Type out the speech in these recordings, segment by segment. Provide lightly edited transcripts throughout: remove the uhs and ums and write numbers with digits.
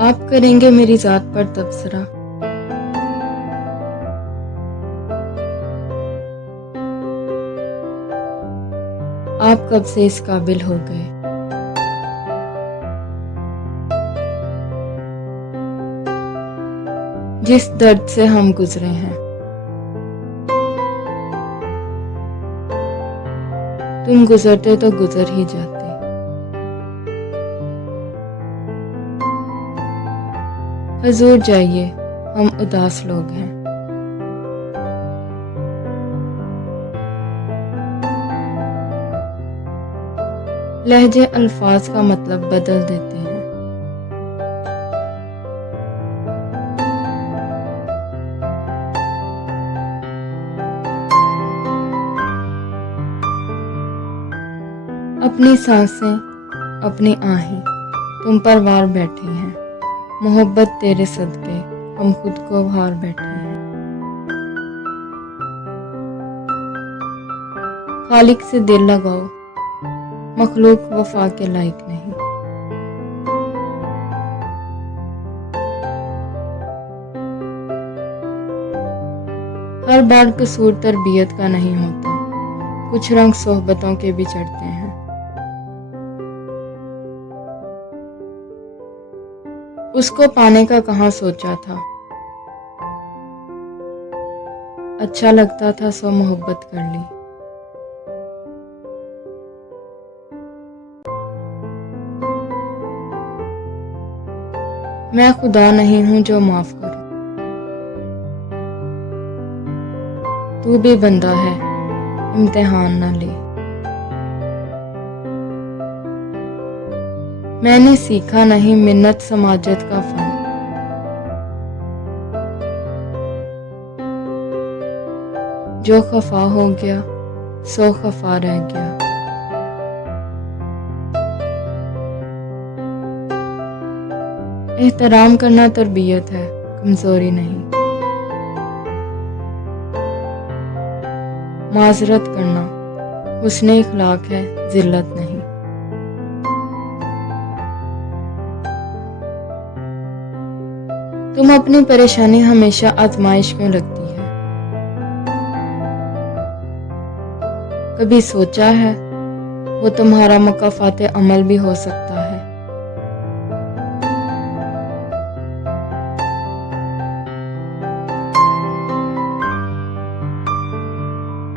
आप करेंगे मेरी ज़ात पर तबसरा। आप कब से इस काबिल हो गए। जिस दर्द से हम गुजरे हैं, तुम गुजरते तो गुजर ही जाते। हजूर जाइए, हम उदास लोग हैं। लहजे अल्फाज का मतलब बदल देते हैं। अपनी सांसें, अपनी आहें तुम पर वार बैठे हैं। मोहब्बत तेरे सदके हम खुद को हार बैठे हैं। खालिक से दिल लगाओ, मखलूक वफा के लायक नहीं। हर बार कसूर तरबियत का नहीं होता, कुछ रंग सोहबतों के भी चढ़ते हैं। उसको पाने का कहाँ सोचा था, अच्छा लगता था सो मोहब्बत कर ली। मैं खुदा नहीं हूं जो माफ करूं, तू भी बंदा है इम्तिहान न ले। मैंने सीखा नहीं मिन्नत समाजत का फन, जो खफा हो गया सो खफा रह गया। एहतराम करना तरबियत है, कमजोरी नहीं। माजरत करना हुस्ने इखलाक है, जिल्लत नहीं। तुम अपनी परेशानी हमेशा आजमाइश में लगती है। कभी सोचा है वो तुम्हारा मुकाफाते अमल भी हो सकता है।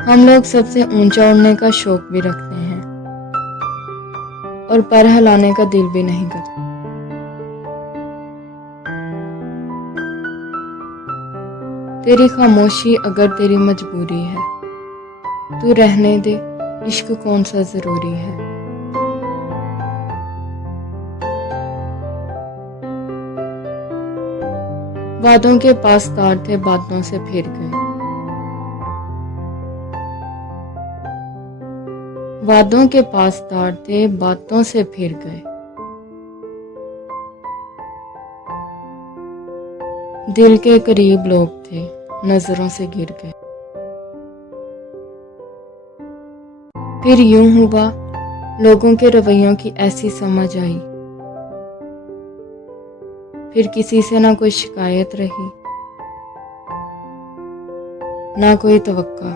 हम लोग सबसे ऊंचा उड़ने का शौक भी रखते हैं और पर हिलाने का दिल भी नहीं करते। तेरी खामोशी अगर तेरी मजबूरी है, तू रहने दे, इश्क कौन सा जरूरी है। वादों के पास तार थे, बातों से फिर गए। वादों के पास तार थे, बातों से फिर गए। दिल के करीब लोग थे, नजरों से गिर गए। फिर यूं हुआ, लोगों के रवैयों की ऐसी समझ आई। फिर किसी से ना कोई शिकायत रही, ना कोई तवक्का।